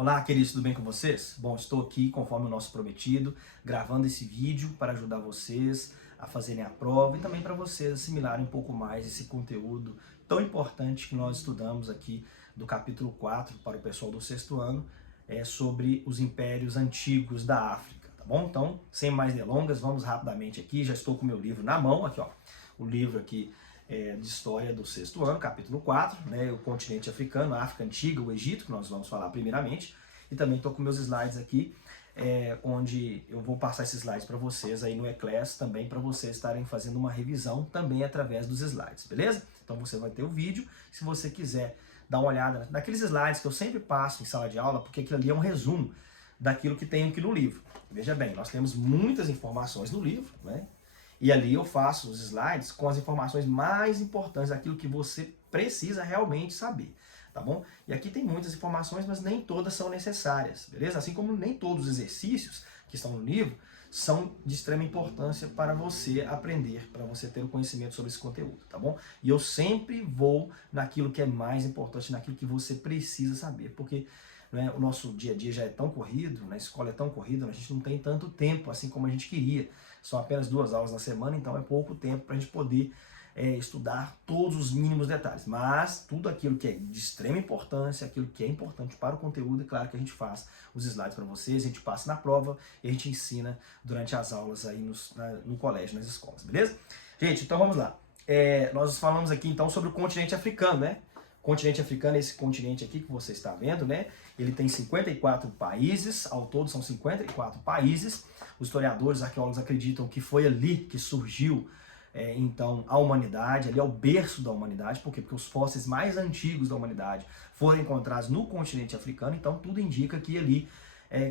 Olá, queridos, tudo bem com vocês? Bom, estou aqui, conforme o nosso prometido, gravando esse vídeo para ajudar vocês a fazerem a prova e também para vocês assimilarem um pouco mais esse conteúdo tão importante que nós estudamos aqui do capítulo 4 para o pessoal do sexto ano, sobre os impérios antigos da África, tá bom? Então, sem mais delongas, vamos rapidamente aqui, já estou com o meu livro na mão, aqui ó, o livro aqui de história do sexto ano, capítulo 4, né, o continente africano, a África Antiga, o Egito, que nós vamos falar primeiramente, e também estou com meus slides aqui, onde eu vou passar esses slides para vocês aí no eClass, também para vocês estarem fazendo uma revisão também através dos slides, beleza? Então você vai ter o vídeo, se você quiser dar uma olhada naqueles slides que eu sempre passo em sala de aula, porque aquilo ali é um resumo daquilo que tem aqui no livro. Veja bem, nós temos muitas informações no livro, né? E ali eu faço os slides com as informações mais importantes, daquilo que você precisa realmente saber, tá bom? E aqui tem muitas informações, mas nem todas são necessárias, beleza? Assim como nem todos os exercícios que estão no livro são de extrema importância para você aprender, para você ter o conhecimento sobre esse conteúdo, tá bom? E eu sempre vou naquilo que é mais importante, naquilo que você precisa saber, porque né, o nosso dia a dia já é tão corrido, na escola é tão corrido, a gente não tem tanto tempo assim como a gente queria. São apenas 2 aulas na semana, então é pouco tempo para a gente poder estudar todos os mínimos detalhes. Mas tudo aquilo que é de extrema importância, aquilo que é importante para o conteúdo, é claro que a gente faz os slides para vocês, a gente passa na prova e a gente ensina durante as aulas aí no colégio, nas escolas, beleza? Gente, então vamos lá. Nós falamos aqui então sobre o continente africano, né? O continente africano é esse continente aqui que você está vendo, né? Ele tem 54 países, ao todo são 54 países. Os historiadores, arqueólogos acreditam que foi ali que surgiu então a humanidade, ali é o berço da humanidade. Por quê? Porque os fósseis mais antigos da humanidade foram encontrados no continente africano, então tudo indica que ali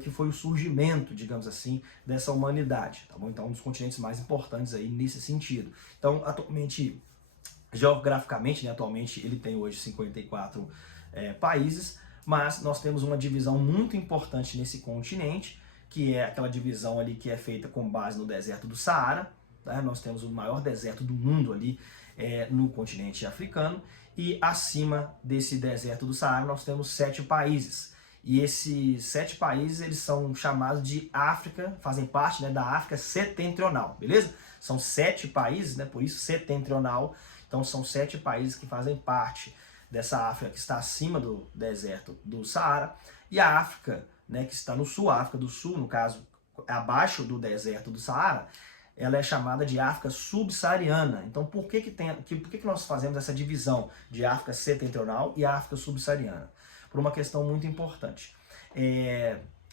que foi o surgimento, digamos assim, dessa humanidade, tá bom? Então um dos continentes mais importantes aí nesse sentido. Então atualmente, geograficamente, né, atualmente ele tem hoje 54 países, mas nós temos uma divisão muito importante nesse continente, que é aquela divisão ali que é feita com base no deserto do Saara. Tá? Nós temos o maior deserto do mundo ali no continente africano, e acima desse deserto do Saara nós temos 7 países. E esses 7 países eles são chamados de África, fazem parte, né, da África setentrional, beleza? São 7 países, né, por isso setentrional. Então são 7 países que fazem parte dessa África que está acima do deserto do Saara, e a África, né, que está no sul, a África do Sul, no caso, abaixo do deserto do Saara, ela é chamada de África subsaariana. Então por que nós fazemos essa divisão de África setentrional e África subsaariana? Por uma questão muito importante.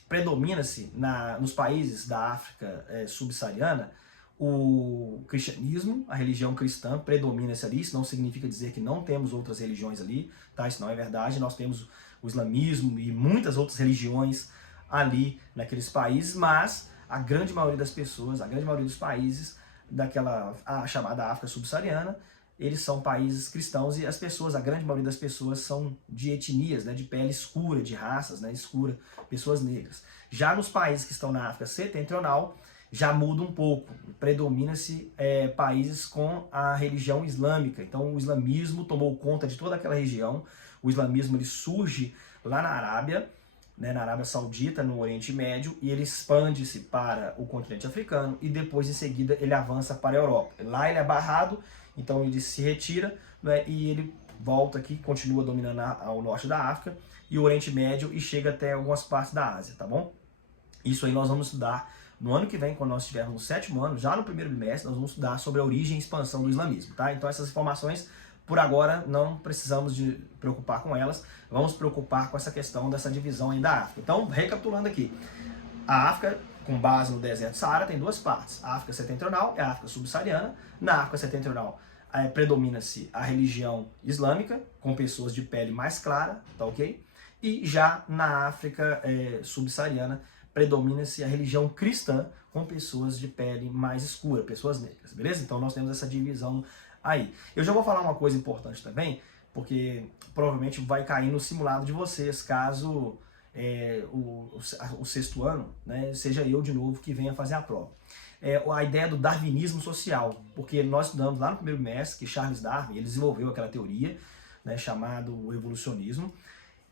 Predomina-se nos países da África subsaariana o cristianismo, a religião cristã predomina-se ali. Isso não significa dizer que não temos outras religiões ali, tá? Isso não é verdade. Nós temos o islamismo e muitas outras religiões ali naqueles países, mas a grande maioria das pessoas, a grande maioria dos países a chamada África subsaariana, eles são países cristãos, e as pessoas, a grande maioria das pessoas são de etnias, né, de pele escura, de raças, né, escura, pessoas negras. Já nos países que estão na África setentrional, já muda um pouco, predomina-se países com a religião islâmica. Então o islamismo tomou conta de toda aquela região. O islamismo ele surge lá na Arábia, né, na Arábia Saudita, no Oriente Médio, e ele expande-se para o continente africano, e depois em seguida ele avança para a Europa. Lá ele é barrado, então ele se retira, né, e ele volta aqui, continua dominando ao norte da África e o Oriente Médio, e chega até algumas partes da Ásia, tá bom? Isso aí nós vamos estudar no ano que vem, quando nós estivermos no 7º ano, já no primeiro bimestre, nós vamos estudar sobre a origem e expansão do islamismo, tá? Então essas informações, por agora, não precisamos de preocupar com elas, vamos preocupar com essa questão dessa divisão aí da África. Então, recapitulando aqui, a África, com base no deserto do Saara, tem 2 partes, a África setentrional e a África subsaariana. Na África setentrional, predomina-se a religião islâmica, com pessoas de pele mais clara, tá ok? E já na África subsaariana, predomina-se a religião cristã, com pessoas de pele mais escura, pessoas negras, beleza? Então nós temos essa divisão aí. Eu já vou falar uma coisa importante também, porque provavelmente vai cair no simulado de vocês, caso o sexto ano, né, seja eu de novo que venha fazer a prova. A ideia do darwinismo social, porque nós estudamos lá no primeiro mês que Charles Darwin ele desenvolveu aquela teoria, né, chamado evolucionismo.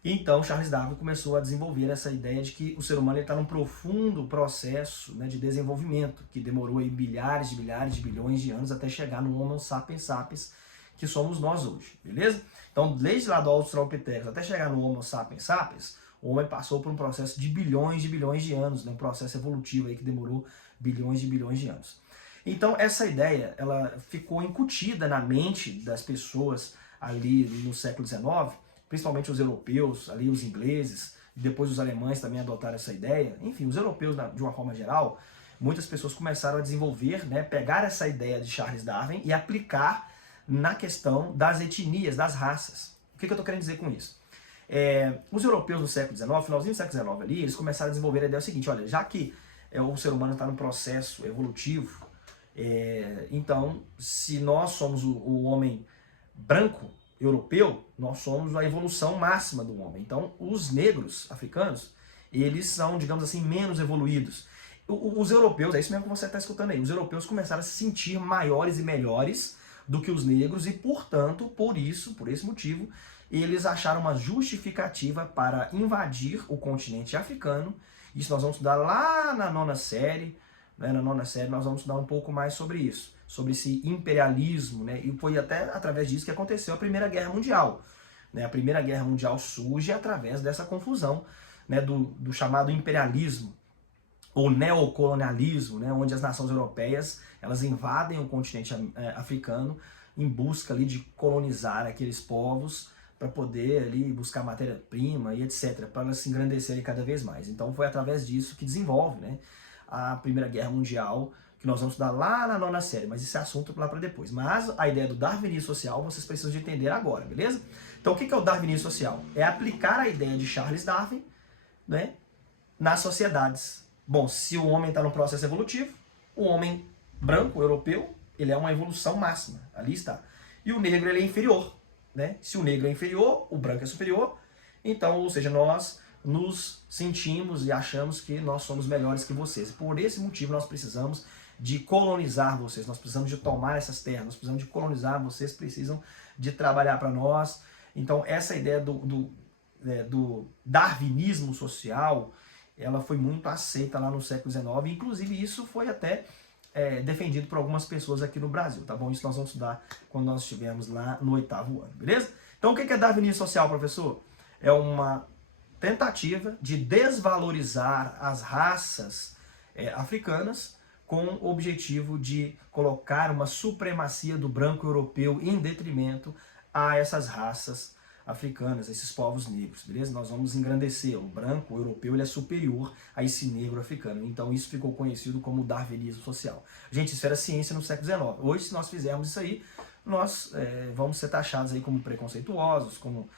Então, Charles Darwin começou a desenvolver essa ideia de que o ser humano está num profundo processo, né, de desenvolvimento, que demorou aí bilhares de bilhões de anos até chegar no Homo sapiens sapiens, que somos nós hoje, beleza? Então, desde lá do Australopithecus até chegar no Homo sapiens sapiens, o homem passou por um processo de bilhões de anos, né, um processo evolutivo aí que demorou bilhões de anos. Então, essa ideia, ela ficou incutida na mente das pessoas ali no século XIX, principalmente os europeus, ali os ingleses, depois os alemães também adotaram essa ideia. Enfim, os europeus, de uma forma geral, muitas pessoas começaram a desenvolver, né, pegar essa ideia de Charles Darwin e aplicar na questão das etnias, das raças. O que eu estou querendo dizer com isso? Os europeus no século XIX, finalzinho do século XIX ali, eles começaram a desenvolver a ideia seguinte: olha, já que o ser humano está num processo evolutivo, então, se nós somos o homem branco, europeu, nós somos a evolução máxima do homem. Então, os negros africanos, eles são, digamos assim, menos evoluídos. Os europeus, é isso mesmo que você está escutando aí, os europeus começaram a se sentir maiores e melhores do que os negros e, portanto, por esse motivo, eles acharam uma justificativa para invadir o continente africano. Isso nós vamos estudar lá na nona série. Na nona série nós vamos estudar um pouco mais sobre isso, sobre esse imperialismo, né? E foi até através disso que aconteceu a Primeira Guerra Mundial. Né? A Primeira Guerra Mundial surge através dessa confusão, né, do chamado imperialismo, ou neocolonialismo, né, onde as nações europeias elas invadem o continente africano em busca ali de colonizar aqueles povos para poder ali buscar matéria-prima e etc, para elas se engrandecerem cada vez mais. Então foi através disso que desenvolve, né, a Primeira Guerra Mundial, que nós vamos estudar lá na nona série, mas esse assunto lá para depois. Mas a ideia do darwinismo social vocês precisam de entender agora, beleza? Então o que é o darwinismo social? É aplicar a ideia de Charles Darwin, né, nas sociedades. Bom, se o homem está no processo evolutivo, o homem branco, europeu, ele é uma evolução máxima, ali está. E o negro ele é inferior, né? Se o negro é inferior, o branco é superior, então, ou seja, nós nos sentimos e achamos que nós somos melhores que vocês. Por esse motivo nós precisamos de colonizar vocês, nós precisamos de tomar essas terras, nós precisamos de colonizar, vocês precisam de trabalhar para nós. Então essa ideia do darwinismo social, ela foi muito aceita lá no século XIX, inclusive isso foi até defendido por algumas pessoas aqui no Brasil, tá bom? Isso nós vamos estudar quando nós estivermos lá no 8º ano, beleza? Então o que é darwinismo social, professor? É uma tentativa de desvalorizar as raças africanas com o objetivo de colocar uma supremacia do branco europeu em detrimento a essas raças africanas, esses povos negros, beleza? Nós vamos engrandecer. O branco, o europeu, ele é superior a esse negro africano. Então isso ficou conhecido como darwinismo social. Gente, isso era ciência no século XIX. Hoje, se nós fizermos isso aí, nós vamos ser taxados aí como preconceituosos, como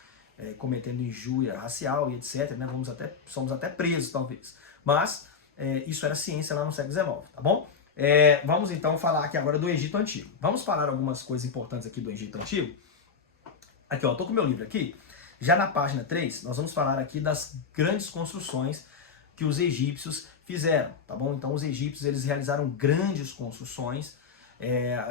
cometendo injúria racial e etc. Né? Somos até presos, talvez. Mas isso era ciência lá no século XIX, tá bom? Vamos então falar aqui agora do Egito Antigo. Vamos falar algumas coisas importantes aqui do Egito Antigo. Aqui, ó, tô com o meu livro aqui. Já na página 3, nós vamos falar aqui das grandes construções que os egípcios fizeram, tá bom? Então os egípcios, eles realizaram grandes construções,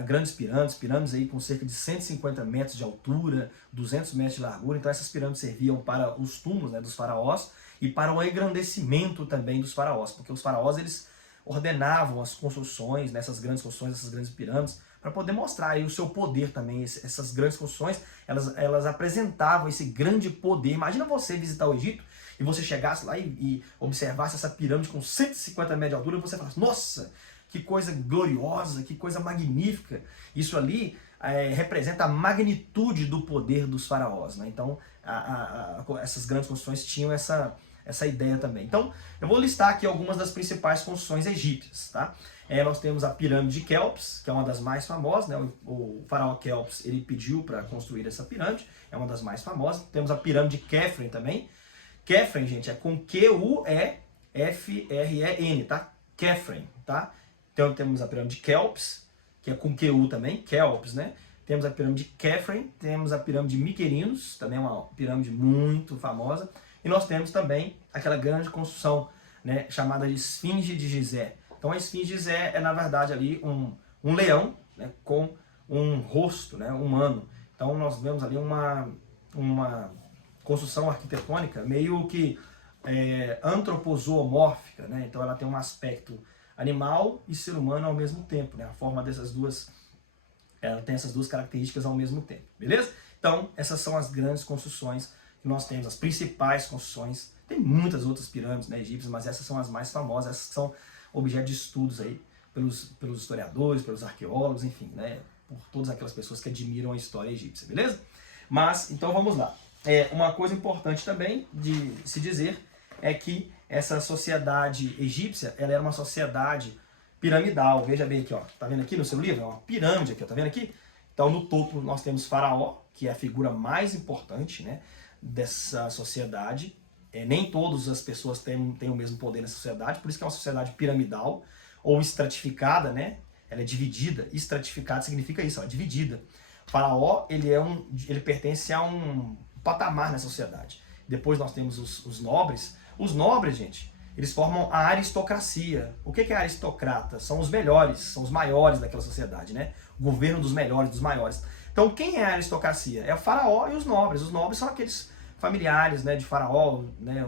grandes pirâmides aí com cerca de 150 metros de altura, 200 metros de largura. Então essas pirâmides serviam para os túmulos, né, dos faraós e para o engrandecimento também dos faraós, porque os faraós, eles ordenavam as construções, né, essas grandes construções, essas grandes pirâmides, para poder mostrar aí o seu poder também. Essas grandes construções, elas apresentavam esse grande poder. Imagina você visitar o Egito e você chegasse lá e observasse essa pirâmide com 150 metros de altura e você falasse: nossa, que coisa gloriosa, que coisa magnífica. Isso ali representa a magnitude do poder dos faraós, né? Então essas grandes construções tinham essa ideia também. Então eu vou listar aqui algumas das principais construções egípcias, tá? Nós temos a pirâmide de Quéops, que é uma das mais famosas, né? O faraó Quéops, ele pediu para construir essa pirâmide, é uma das mais famosas. Temos a pirâmide de Quefren também. Quefren, gente, é com Q-U-E-F-R-E-N, tá? Quefren, tá? Então temos a pirâmide de Quéops, que é com Q-U também, Quéops, né? Temos a pirâmide de Quefren, temos a pirâmide de Miquerinos, também é uma pirâmide muito famosa. E nós temos também aquela grande construção, né, chamada de Esfinge de Gizé. Então a Esfinge de Gizé é, na verdade, ali um leão, né, com um rosto, né, humano. Então nós vemos ali uma construção arquitetônica meio que antropozoomórfica, né? Então ela tem um aspecto animal e ser humano ao mesmo tempo, né? A forma dessas duas, ela tem essas duas características ao mesmo tempo, beleza? Então essas são as grandes construções que nós temos, as principais construções. Tem muitas outras pirâmides, né, egípcias, mas essas são as mais famosas, essas são objeto de estudos aí pelos historiadores, pelos arqueólogos, enfim, né, por todas aquelas pessoas que admiram a história egípcia, beleza? Mas, então vamos lá. Uma coisa importante também de se dizer é que essa sociedade egípcia, ela era uma sociedade piramidal. Veja bem aqui, ó, tá vendo aqui no seu livro? É uma pirâmide aqui, ó, tá vendo aqui? Então no topo nós temos Faraó, que é a figura mais importante, né, dessa sociedade. Nem todas as pessoas têm o mesmo poder nessa sociedade, por isso que é uma sociedade piramidal ou estratificada, né? Ela é dividida. Estratificada significa isso, ó, dividida. Faraó, ele pertence a um patamar nessa sociedade. Depois nós temos os nobres. Os nobres, gente, eles formam a aristocracia. O que é aristocrata? São os melhores, são os maiores daquela sociedade, né? O governo dos melhores, dos maiores. Então quem é a aristocracia? É o faraó e os nobres. Os nobres são aqueles familiares, né, de Faraó, né,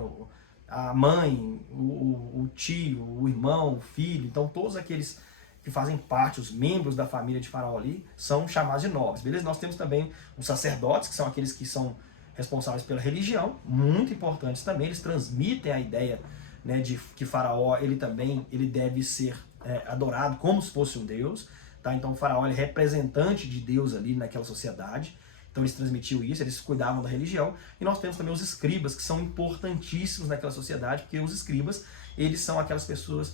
a mãe, o tio, o irmão, o filho. Então todos aqueles que fazem parte, os membros da família de Faraó ali, são chamados de nobres, beleza? Nós temos também os sacerdotes, que são aqueles que são responsáveis pela religião, muito importantes também. Eles transmitem a ideia, né, de que Faraó ele deve ser adorado como se fosse um deus, tá? Então o Faraó ele é representante de Deus ali naquela sociedade. Então eles transmitiam isso, eles cuidavam da religião. E nós temos também os escribas, que são importantíssimos naquela sociedade, porque os escribas, eles são aquelas pessoas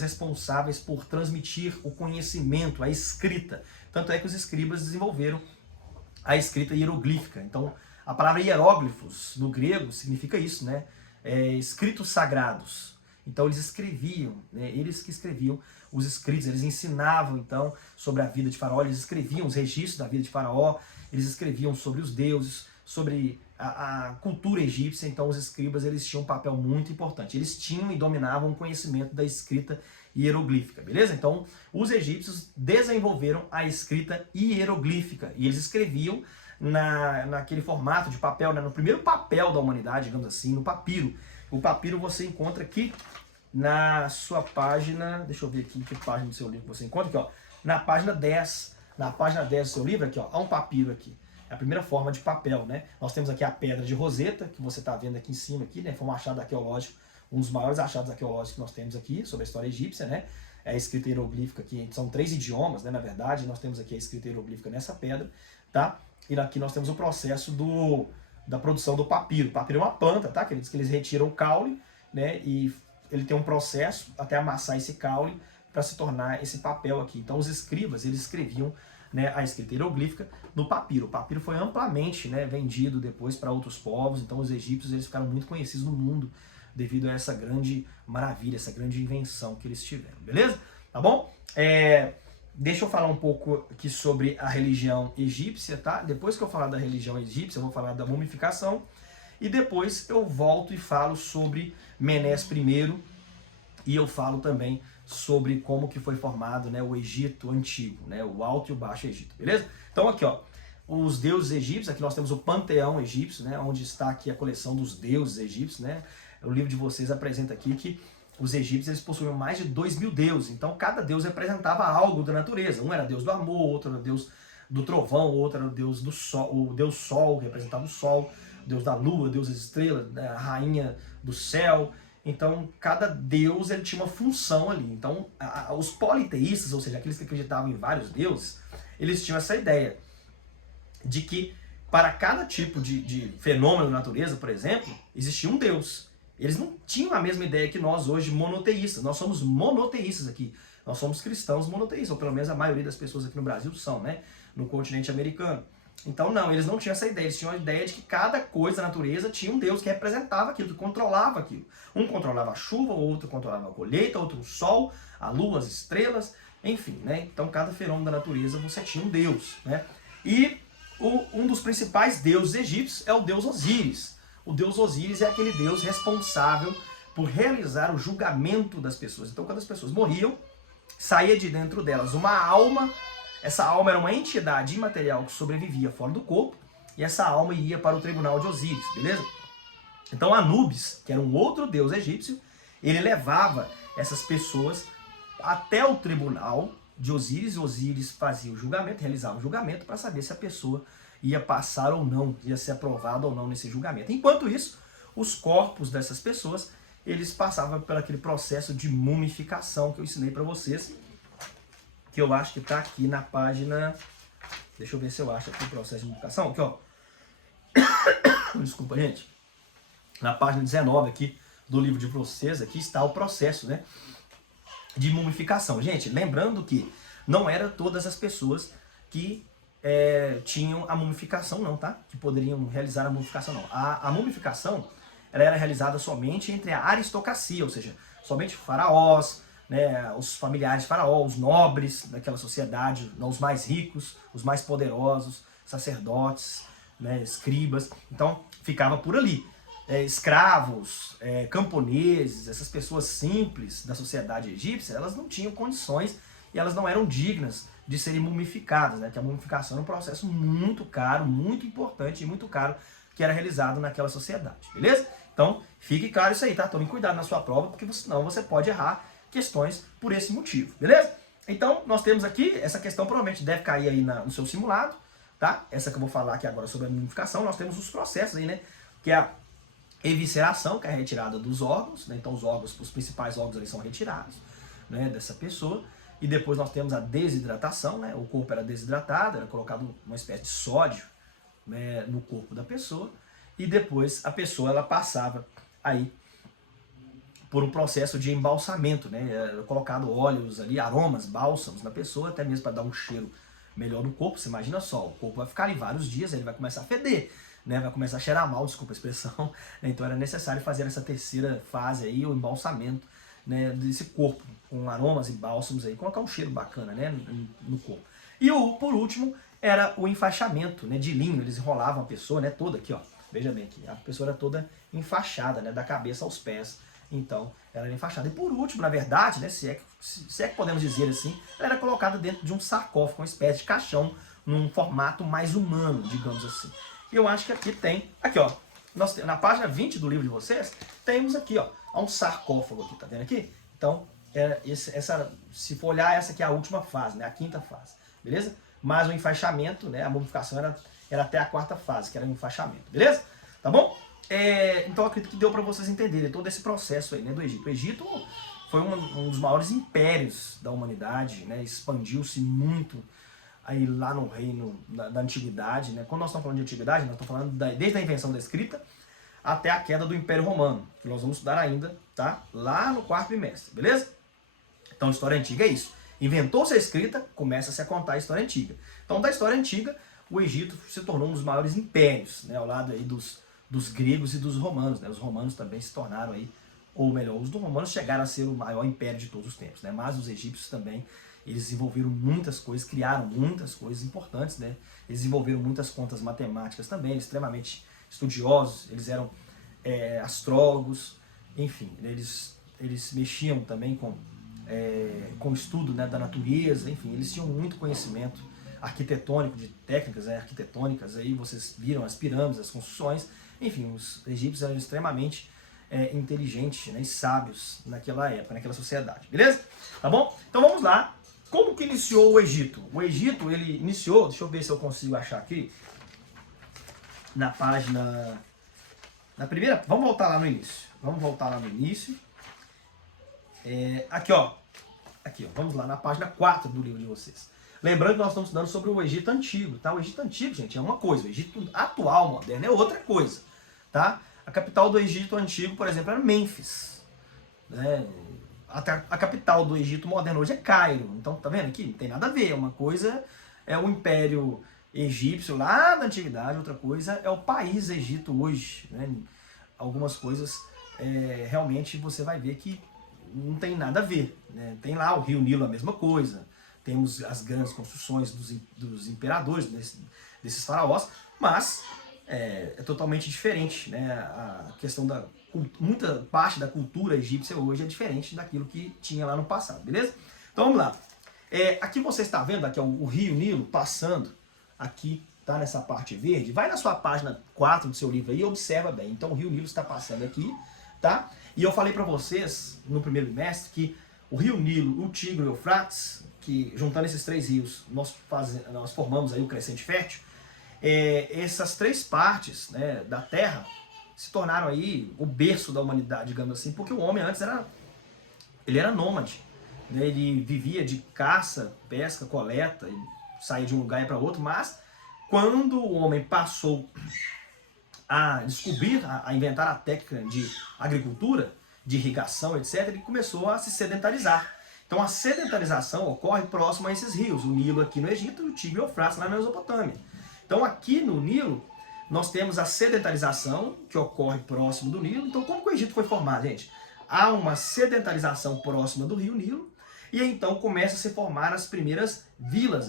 responsáveis por transmitir o conhecimento, a escrita. Tanto é que os escribas desenvolveram a escrita hieroglífica. Então a palavra hieróglifos no grego significa isso, né? Escritos sagrados. Então eles escreviam, né? Eles que escreviam os escritos, eles ensinavam então sobre a vida de Faraó, eles escreviam os registros da vida de Faraó, eles escreviam sobre os deuses, sobre a cultura egípcia. Então os escribas eles tinham um papel muito importante. Eles tinham e dominavam o conhecimento da escrita hieroglífica, beleza? Então os egípcios desenvolveram a escrita hieroglífica e eles escreviam naquele formato de papel, né? No primeiro papel da humanidade, digamos assim, no papiro. O papiro você encontra aqui na sua página, deixa eu ver aqui que página do seu livro você encontra, aqui ó, na página 10. Na página 10 do seu livro, aqui ó, há um papiro aqui. É a primeira forma de papel, né? Nós temos aqui a pedra de Roseta, que você está vendo aqui em cima, aqui, né? Foi um achado arqueológico, um dos maiores achados arqueológicos que nós temos aqui sobre a história egípcia, né? É a escrita hieroglífica aqui, são 3 idiomas, né? Na verdade, nós temos aqui a escrita hieroglífica nessa pedra, tá? E aqui nós temos o processo da produção do papiro. O papiro é uma planta, tá? Que eles retiram o caule, né? E ele tem um processo até amassar esse caule para se tornar esse papel aqui. Então os escribas, eles escreviam, né, a escrita hieroglífica no papiro. O papiro foi amplamente, né, vendido depois para outros povos. Então os egípcios eles ficaram muito conhecidos no mundo devido a essa grande maravilha, essa grande invenção que eles tiveram, beleza? Tá bom? Deixa eu falar um pouco aqui sobre a religião egípcia, tá? Depois que eu falar da religião egípcia, eu vou falar da mumificação e depois eu volto e falo sobre Menés I e eu falo também sobre como que foi formado, né, o Egito Antigo, né, o Alto e o Baixo Egito, beleza? Então aqui, ó, os deuses egípcios, aqui nós temos o panteão egípcio, né, onde está aqui a coleção dos deuses egípcios, né? O livro de vocês apresenta aqui que os egípcios eles possuíam mais de 2.000 deuses, então cada deus representava algo da natureza. Um era deus do amor, outro era deus do trovão, outro era o deus do sol, o deus sol representava o sol, o deus da lua, deus das estrelas, né, a rainha do céu. Então, cada deus ele tinha uma função ali. Então, os politeístas, ou seja, aqueles que acreditavam em vários deuses, eles tinham essa ideia de que para cada tipo de fenômeno da natureza, por exemplo, existia um deus. Eles não tinham a mesma ideia que nós hoje, monoteístas. Nós somos monoteístas aqui. Nós somos cristãos monoteístas, ou pelo menos a maioria das pessoas aqui no Brasil são, né? No continente americano. Então não, eles não tinham essa ideia, eles tinham a ideia de que cada coisa da natureza tinha um Deus que representava aquilo, que controlava aquilo. Um controlava a chuva, o outro controlava a colheita, outro o sol, a lua, as estrelas, enfim, né? Então cada fenômeno da natureza você tinha um Deus, né? E um dos principais deuses egípcios é o deus Osíris. O deus Osíris é aquele deus responsável por realizar o julgamento das pessoas. Então quando as pessoas morriam, saía de dentro delas uma alma. Essa alma era uma entidade imaterial que sobrevivia fora do corpo e essa alma ia para o tribunal de Osíris, beleza? Então Anubis, que era um outro deus egípcio, ele levava essas pessoas até o tribunal de Osíris. Osíris fazia o julgamento, realizava o julgamento para saber se a pessoa ia passar ou não, ia ser aprovada ou não nesse julgamento. Enquanto isso, os corpos dessas pessoas, eles passavam por aquele processo de mumificação que eu ensinei para vocês, que eu acho que está aqui na página... Deixa eu ver se eu acho aqui o processo de mumificação. Aqui, ó. Desculpa, gente. Na página 19 aqui do livro de vocês, aqui está o processo, né, de mumificação. Gente, lembrando que não eram todas as pessoas que tinham a mumificação não, tá? Que poderiam realizar a mumificação não. A mumificação, ela era realizada somente entre a aristocracia, ou seja, somente faraós, né, os familiares de faraó, os nobres daquela sociedade, os mais ricos, os mais poderosos, sacerdotes, né, escribas. Então, ficava por ali. Escravos, camponeses, essas pessoas simples da sociedade egípcia, elas não tinham condições e elas não eram dignas de serem mumificadas, né? Que a mumificação era um processo muito caro, muito importante e muito caro que era realizado naquela sociedade, beleza? Então, fique claro isso aí, tá? Tome cuidado na sua prova, porque senão você pode errar questões por esse motivo, beleza? Então, nós temos aqui, essa questão provavelmente deve cair aí no seu simulado, tá? Essa que eu vou falar aqui agora sobre a mumificação. Nós temos os processos aí, né? Que é a evisceração, que é a retirada dos órgãos, né? Então os órgãos, os principais órgãos ali são retirados, né, dessa pessoa. E depois nós temos a desidratação, né? O corpo era desidratado, era colocado uma espécie de sódio, né, no corpo da pessoa. E depois a pessoa ela passava aí por um processo de embalsamento, né? Era colocado óleos ali, aromas, bálsamos na pessoa, até mesmo para dar um cheiro melhor no corpo. Você imagina só, o corpo vai ficar ali vários dias, ele vai começar a feder, né, vai começar a cheirar mal, desculpa a expressão, né, então era necessário fazer essa terceira fase aí, o embalsamento, né, desse corpo, com aromas e bálsamos aí, colocar um cheiro bacana, né, no corpo. E por último, era o enfaixamento, né, de linho. Eles enrolavam a pessoa, né, toda aqui, ó, veja bem aqui, a pessoa era toda enfaixada, né, da cabeça aos pés, então ela era enfaixada. E por último, na verdade, né, se é que podemos dizer assim, ela era colocada dentro de um sarcófago, uma espécie de caixão, num formato mais humano, digamos assim. Eu acho que aqui tem, aqui ó, na página 20 do livro de vocês, temos aqui ó, um sarcófago aqui, tá vendo aqui? Então, se for olhar, essa aqui é a última fase, né, a quinta fase, beleza? Mas o enfaixamento, né, a mumificação era até a quarta fase, que era o enfaixamento, beleza? Tá bom? Então eu acredito que deu para vocês entenderem todo esse processo aí, né, do Egito. O Egito foi um dos maiores impérios da humanidade, né, expandiu-se muito aí lá no reino da antiguidade, né? Quando nós estamos falando de antiguidade, nós estamos falando desde a invenção da escrita até a queda do Império Romano, que nós vamos estudar ainda, tá? Lá no quarto bimestre, beleza? Então, história antiga é isso. Inventou-se a escrita, começa-se a contar a história antiga. Então, da história antiga, o Egito se tornou um dos maiores impérios, né? Ao lado aí dos gregos e dos romanos, né? Os romanos também se tornaram aí, ou melhor, os romanos chegaram a ser o maior império de todos os tempos, né? Mas os egípcios também, eles desenvolveram muitas coisas, criaram muitas coisas importantes, né? Eles desenvolveram muitas contas matemáticas também, extremamente estudiosos, eles eram astrólogos, enfim, eles mexiam também com o estudo, né, da natureza, enfim, eles tinham muito conhecimento arquitetônico, de técnicas, né, arquitetônicas, aí vocês viram as pirâmides, as construções, enfim, os egípcios eram extremamente inteligentes, né, e sábios naquela época, naquela sociedade, beleza? Tá bom? Então vamos lá. Como que iniciou o Egito? O Egito, ele iniciou, deixa eu ver se eu consigo achar aqui, na página, na primeira, vamos voltar lá no início, aqui ó, vamos lá na página 4 do livro de vocês. Lembrando que nós estamos estudando sobre o Egito Antigo, tá? O Egito Antigo, gente, é uma coisa, o Egito atual, moderno, é outra coisa, tá? A capital do Egito Antigo, por exemplo, era Mênfis, né? A capital do Egito moderno hoje é Cairo. Então, tá vendo aqui? Não tem nada a ver. Uma coisa é o Império Egípcio lá da Antiguidade, outra coisa é o país Egito hoje, né? Algumas coisas realmente você vai ver que não tem nada a ver, né? Tem lá o Rio Nilo, a mesma coisa. Temos as grandes construções dos imperadores, desses faraós, mas é totalmente diferente, né? A questão muita parte da cultura egípcia hoje é diferente daquilo que tinha lá no passado, beleza? Então vamos lá. Aqui você está vendo aqui, ó, o Rio Nilo passando aqui tá nessa parte verde, vai na sua página 4 do seu livro aí e observa bem. Então o rio Nilo está passando aqui, tá? E eu falei para vocês no primeiro bimestre que o rio Nilo, o Tigre e o Eufrates, que juntando esses três rios, nós formamos aí o crescente fértil. Essas três partes, né, da Terra se tornaram aí o berço da humanidade, digamos assim, porque o homem antes ele era nômade, né, ele vivia de caça, pesca, coleta, ele saía de um lugar e para outro, mas quando o homem passou a descobrir, a inventar a técnica de agricultura, de irrigação, etc., ele começou a se sedentarizar. Então a sedentarização ocorre próximo a esses rios, o Nilo aqui no Egito e o Tigre e o Eufrates lá na Mesopotâmia. Então aqui no Nilo nós temos a sedentarização que ocorre próximo do Nilo. Então como que o Egito foi formado, gente? Há uma sedentarização próxima do rio Nilo e então começa a se formar as primeiras vilas,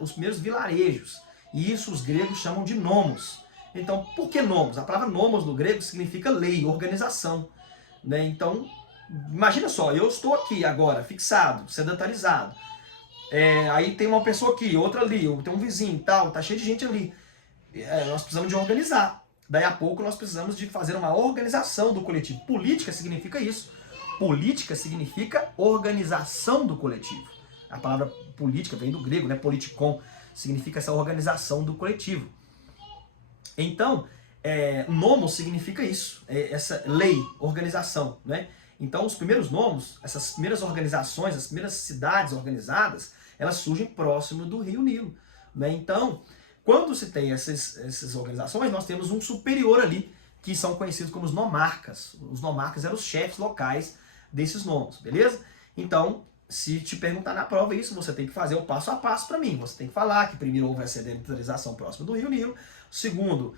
os primeiros vilarejos. E isso os gregos chamam de nomos. Então por que nomos? A palavra nomos no grego significa lei, organização, né? Então imagina só, eu estou aqui agora, fixado, sedentarizado. Aí tem uma pessoa aqui, outra ali, tem um vizinho e tal, tá cheio de gente ali. Nós precisamos de organizar. Daí a pouco nós precisamos de fazer uma organização do coletivo. Política significa isso. Política significa organização do coletivo. A palavra política vem do grego, né? Politikon, significa essa organização do coletivo. Então, nomos significa isso, essa lei, organização, né? Então, os primeiros nomos, essas primeiras organizações, as primeiras cidades organizadas, elas surgem próximo do rio Nilo, né? Então, quando se tem essas organizações, nós temos um superior ali, que são conhecidos como os nomarcas. Os nomarcas eram os chefes locais desses nomos, beleza? Então, se te perguntar na prova isso, você tem que fazer o passo a passo para mim. Você tem que falar que primeiro houve a sedentarização próxima do rio Nilo. Segundo,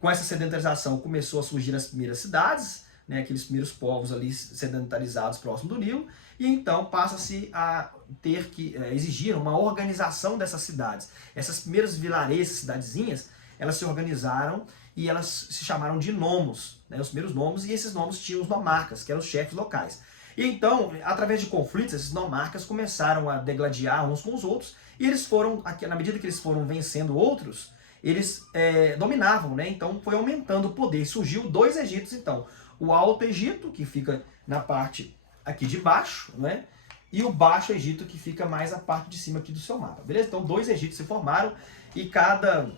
com essa sedentarização começou a surgir as primeiras cidades, né, aqueles primeiros povos ali sedentarizados próximo do Nilo, e então passa-se a ter que exigir uma organização dessas cidades. Essas primeiras vilarejos, cidadezinhas, elas se organizaram e elas se chamaram de nomos, né, os primeiros nomos, e esses nomos tinham os nomarcas, que eram os chefes locais. E então, através de conflitos, esses nomarcas começaram a degladiar uns com os outros, e eles foram, na medida que eles foram vencendo outros, eles dominavam, né? Então foi aumentando o poder. Surgiu dois Egitos, então. O Alto Egito, que fica na parte aqui de baixo, né? E o Baixo Egito, que fica mais na parte de cima aqui do seu mapa, beleza? Então dois Egitos se formaram e cada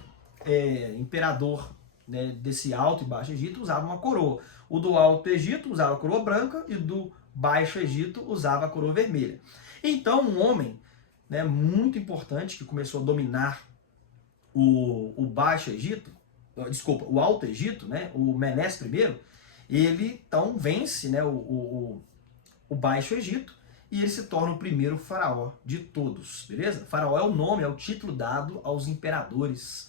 imperador, né, desse Alto e Baixo Egito usava uma coroa. O do Alto Egito usava a coroa branca e do Baixo Egito usava a coroa vermelha. Então um homem, né, muito importante que começou a dominar o Baixo Egito, desculpa, o Alto Egito, né, o Menes I, ele então vence, né, o Baixo Egito e ele se torna o primeiro faraó de todos, beleza? Faraó é o nome, é o título dado aos imperadores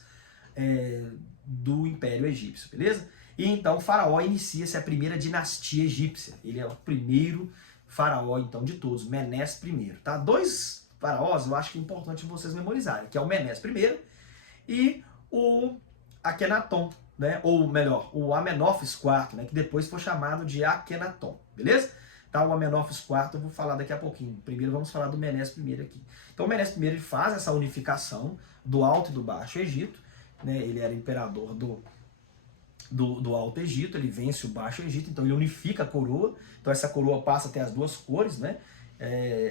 do Império Egípcio, beleza? E então o faraó inicia-se a primeira dinastia egípcia. Ele é o primeiro faraó então de todos, Menes I, tá? Dois faraós eu acho que é importante vocês memorizarem, que é o Menes I e o Akenaton, né? Ou melhor, o Amenófis IV, né? Que depois foi chamado de Akenaton, beleza? Tá, o Amenófis IV eu vou falar daqui a pouquinho. Primeiro vamos falar do Menes I aqui. Então o Menes I ele faz essa unificação do Alto e do Baixo Egito, né? Ele era imperador do Alto Egito, ele vence o Baixo Egito, então ele unifica a coroa. Então essa coroa passa a ter as duas cores, né?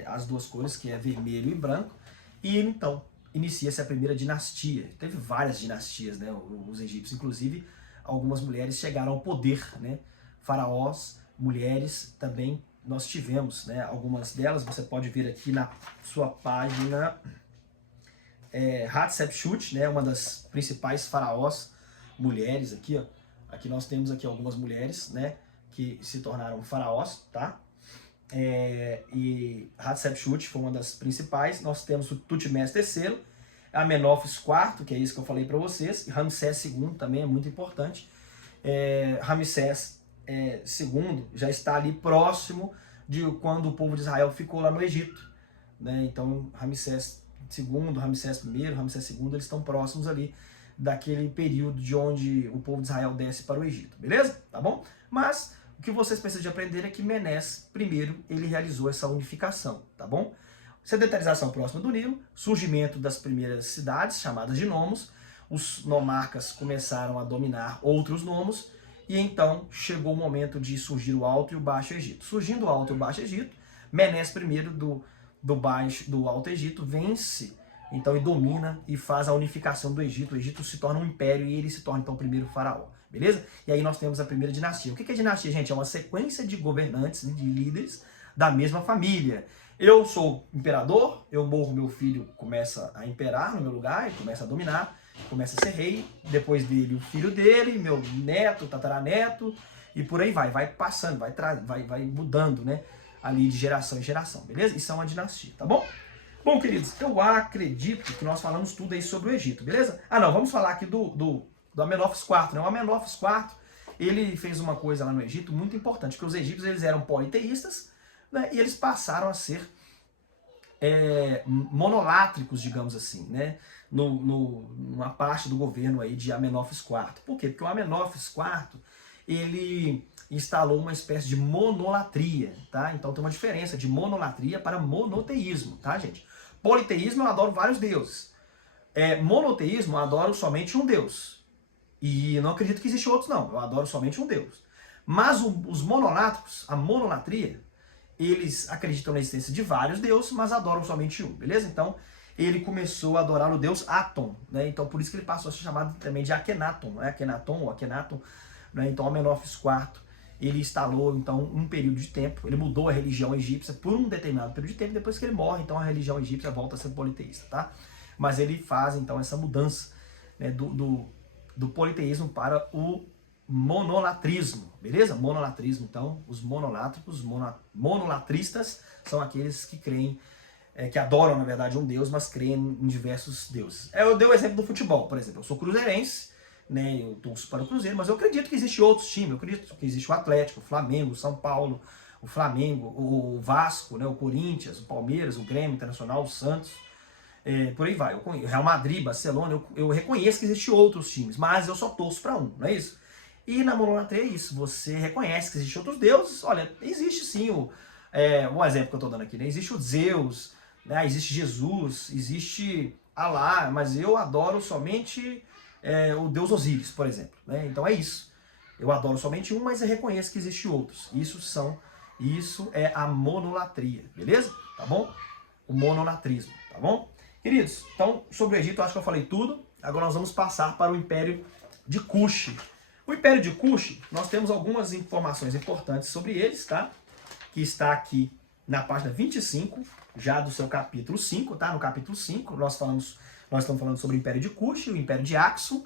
As duas cores, que é vermelho e branco. E então inicia-se a primeira dinastia. Teve várias dinastias, né? Os egípcios, inclusive, algumas mulheres chegaram ao poder, né? Faraós, mulheres também nós tivemos, né? Algumas delas você pode ver aqui na sua página. Hatshepsut, né? Uma das principais faraós mulheres aqui, ó. Aqui nós temos aqui algumas mulheres, né? Que se tornaram faraós, tá? E Hatshepsut foi uma das principais. Nós temos o Tutmés III, Amenófis IV, que é isso que eu falei para vocês, e Ramsés II também é muito importante. Ramsés II já está ali próximo de quando o povo de Israel ficou lá no Egito, né? Então Ramsés II, Ramsés I, Ramsés II, eles estão próximos ali daquele período de onde o povo de Israel desce para o Egito, beleza? Tá bom? Mas o que vocês precisam de aprender é que Menes I, ele realizou essa unificação, tá bom? Sedentarização próxima do Nilo, surgimento das primeiras cidades, chamadas de nomos, os nomarcas começaram a dominar outros nomos, e então chegou o momento de surgir o Alto e o Baixo Egito. Surgindo o Alto e o Baixo Egito, Menes I do Alto Egito vence então e domina e faz a unificação do Egito. O Egito se torna um império e ele se torna então o primeiro faraó, beleza? E aí nós temos a primeira dinastia. O que é dinastia, gente? É uma sequência de governantes, de líderes da mesma família. Eu sou imperador, eu morro, meu filho começa a imperar no meu lugar, ele começa a dominar, começa a ser rei, depois dele o filho dele, meu neto, tataraneto, e por aí vai passando, vai mudando, né, ali de geração em geração, beleza? Isso é uma dinastia, tá bom? Bom, queridos, eu acredito que nós falamos tudo aí sobre o Egito, beleza? Ah, não, vamos falar aqui do Amenófis IV, né? O Amenófis IV, ele fez uma coisa lá no Egito muito importante, que os egípcios eles eram politeístas, né, e eles passaram a ser monolátricos, digamos assim, né, numa parte do governo aí de Amenófis IV. Por quê? Porque o Amenófis IV, ele instalou uma espécie de monolatria, tá? Então tem uma diferença de monolatria para monoteísmo, tá, gente? Politeísmo eu adoro vários deuses. Monoteísmo eu adoro somente um deus. E não acredito que existe outros, não. Eu adoro somente um deus. Mas os monolátricos, a monolatria, eles acreditam na existência de vários deuses, mas adoram somente um, beleza? Então, ele começou a adorar o deus Aton, né? Então, por isso que ele passou a ser chamado também de Akhenaton, né? Akhenaton ou Akhenaton, né? Então, Amenófis IV, ele instalou, então, um período de tempo, ele mudou a religião egípcia por um determinado período de tempo, depois que ele morre, então, a religião egípcia volta a ser politeísta, tá? Mas ele faz, então, essa mudança, né, do politeísmo para o monolatrismo, beleza? Monolatrismo, então, os monolátricos, monolatristas são aqueles que creem, que adoram, na verdade, um deus, mas creem em diversos deuses. Eu dei o exemplo do futebol, por exemplo, eu sou cruzeirense, né, eu torço para o Cruzeiro, mas eu acredito que existem outros times, eu acredito que existe o Atlético, o Flamengo, o São Paulo, o Flamengo, o Vasco, né, o Corinthians, o Palmeiras, o Grêmio Internacional, o Santos, por aí vai. O Real Madrid, Barcelona, eu reconheço que existem outros times, mas eu só torço para um, não é isso? E na monolatria é isso, você reconhece que existem outros deuses, olha, existe sim um exemplo que eu estou dando aqui, né? Existe o Zeus, né? Existe Jesus, existe Alá, mas eu adoro somente o deus Osíris, por exemplo, né? Então é isso, eu adoro somente um, mas eu reconheço que existem outros, isso é a monolatria, beleza? Tá bom? O monolatrismo, tá bom? Queridos, então sobre o Egito eu acho que eu falei tudo, agora nós vamos passar para o Império de Kush. O Império de Kush, nós temos algumas informações importantes sobre eles, tá? Que está aqui na página 25, já do seu capítulo 5, tá? No capítulo 5, nós estamos falando sobre o Império de Kush e o Império de Axum,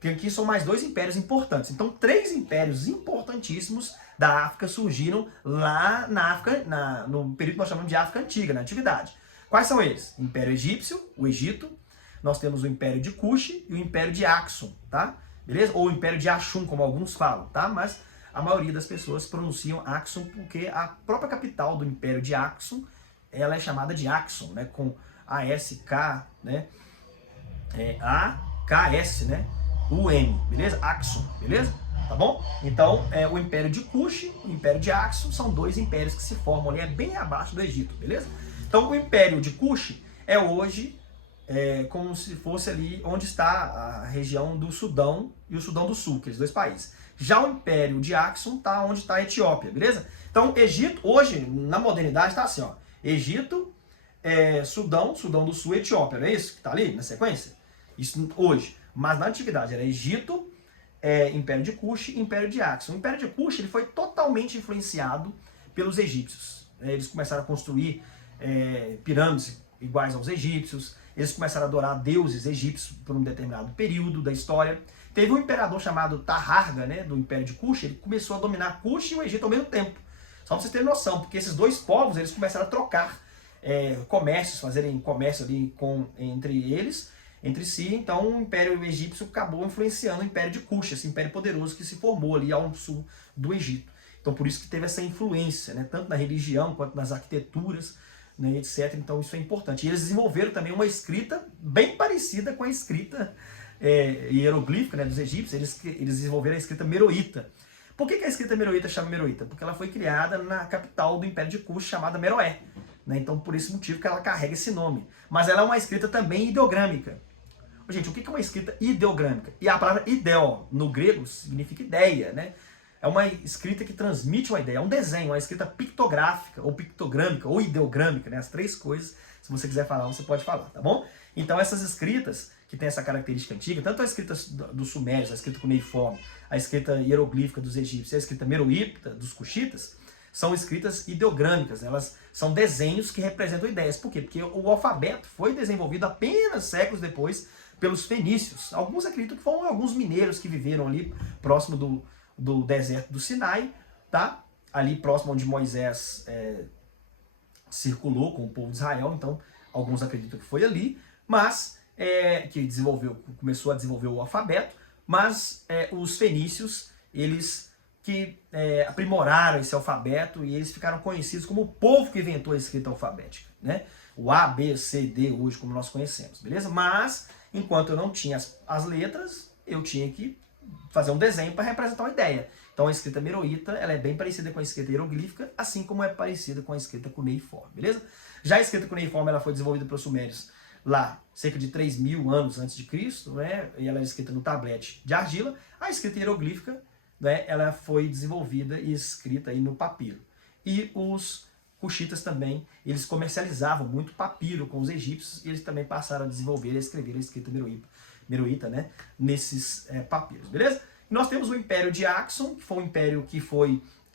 que aqui são mais dois impérios importantes. Então, 3 impérios importantíssimos da África surgiram lá na África, no período que nós chamamos de África Antiga, na Antiguidade. Quais são eles? O Império Egípcio, o Egito, nós temos o Império de Kush e o Império de Axum, tá? Beleza? Ou o Império de Axum, como alguns falam, tá? Mas a maioria das pessoas pronunciam Axum porque a própria capital do Império de Axum, ela é chamada de Axum, né? Com A-S-K, né? A-K-S, né? U-M, beleza? Axum, beleza? Tá bom? Então, o Império de Kush e o Império de Axum são 2 impérios que se formam ali, bem abaixo do Egito, beleza? Então, o Império de Kush é hoje como se fosse ali onde está a região do Sudão e o Sudão do Sul, aqueles 2 países. Já o Império de Axum está onde está a Etiópia, beleza? Então, Egito, hoje, na modernidade, está assim, ó. Egito, Sudão do Sul e Etiópia, não é isso que está ali na sequência? Isso hoje. Mas na antiguidade era Egito, Império de Kush e Império de Axum. O Império de Kush ele foi totalmente influenciado pelos egípcios. Eles começaram a construir pirâmides iguais aos egípcios, eles começaram a adorar deuses egípcios por um determinado período da história. Teve um imperador chamado Taharga, né, do Império de Kush, ele começou a dominar Kush e o Egito ao mesmo tempo. Só para vocês terem noção, porque esses 2 povos eles começaram a trocar comércios, fazerem comércio ali entre si, então o Império Egípcio acabou influenciando o Império de Kush, esse império poderoso que se formou ali ao sul do Egito. Então por isso que teve essa influência, né, tanto na religião quanto nas arquiteturas, né, etc. Então isso é importante. E eles desenvolveram também uma escrita bem parecida com a escrita hieroglífica, né, dos egípcios. Eles desenvolveram a escrita meroíta. Por que a escrita meroíta chama meroíta? Porque ela foi criada na capital do Império de Kush, chamada Meroé. Né? Então por esse motivo que ela carrega esse nome. Mas ela é uma escrita também ideogrâmica. Gente, o que é uma escrita ideogrâmica? E a palavra ideo, no grego, significa ideia, né? É uma escrita que transmite uma ideia, é um desenho, uma escrita pictográfica, ou pictogrâmica, ou ideogrâmica, né? As três coisas, se você quiser falar, você pode falar, tá bom? Então essas escritas, que tem essa característica antiga, tanto a escrita dos sumérios, a escrita cuneiforme, a escrita hieroglífica dos egípcios e a escrita meroíta dos cuxitas, são escritas ideogrâmicas, né? Elas são desenhos que representam ideias. Por quê? Porque o alfabeto foi desenvolvido apenas séculos depois pelos fenícios. Alguns acreditam que foram alguns mineiros que viveram ali próximo do deserto do Sinai, tá? Ali próximo onde Moisés circulou com o povo de Israel, então alguns acreditam que foi ali, mas que começou a desenvolver o alfabeto, mas os fenícios, eles que aprimoraram esse alfabeto e eles ficaram conhecidos como o povo que inventou a escrita alfabética, né? O A, B, C, D hoje, como nós conhecemos, beleza? Mas, enquanto eu não tinha as letras, eu tinha que fazer um desenho para representar uma ideia. Então a escrita meroíta, ela é bem parecida com a escrita hieroglífica, assim como é parecida com a escrita cuneiforme, beleza? Já a escrita cuneiforme, ela foi desenvolvida pelos sumérios lá cerca de 3.000 anos antes de Cristo, né? E ela é escrita no tablete de argila. A escrita hieroglífica, né, ela foi desenvolvida e escrita aí no papiro. E os cuxitas também, eles comercializavam muito papiro com os egípcios e eles também passaram a desenvolver e a escrever a escrita meroíta, né, nesses papiros, beleza? E nós temos o Império de Axum, que foi um império que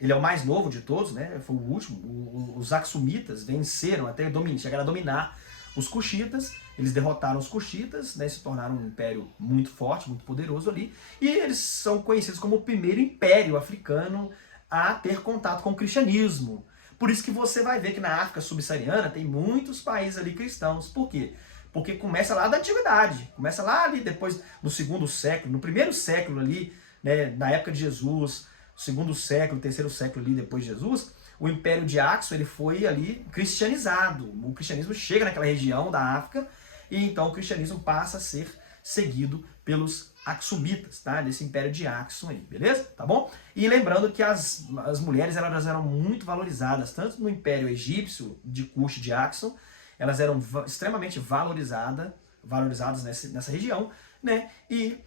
ele é o mais novo de todos, né, foi o último. Os Axumitas venceram, até chegaram a dominar os cuxitas. Eles derrotaram os cuxitas, né, se tornaram um império muito forte, muito poderoso ali, e eles são conhecidos como o primeiro império africano a ter contato com o cristianismo. Por isso que você vai ver que na África subsaariana tem muitos países ali cristãos. Por quê? Porque começa lá da antiguidade, começa lá ali depois no segundo século, no primeiro século ali, né, na época de Jesus, segundo século, terceiro século ali depois de Jesus, o Império de Axum, ele foi ali cristianizado. O cristianismo chega naquela região da África e então o cristianismo passa a ser seguido pelos Axumitas, tá? Desse Império de Axum aí, beleza? Tá bom? E lembrando que as mulheres, elas eram muito valorizadas, tanto no Império Egípcio, de Cush, de Axum, elas eram extremamente valorizadas nessa região, né? E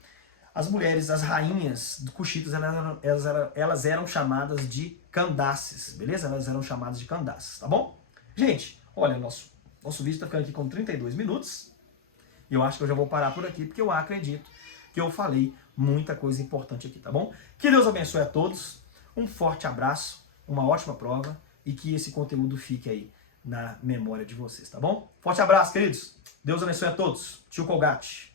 as mulheres, as rainhas do Cuxitas, elas eram chamadas de Candaces, beleza? Elas eram chamadas de Candaces, tá bom? Gente, olha, nosso vídeo está ficando aqui com 32 minutos. E eu acho que eu já vou parar por aqui, porque eu acredito que eu falei muita coisa importante aqui, tá bom? Que Deus abençoe a todos, um forte abraço, uma ótima prova e que esse conteúdo fique aí na memória de vocês, tá bom? Forte abraço, queridos. Deus abençoe a todos. Tio Colgate.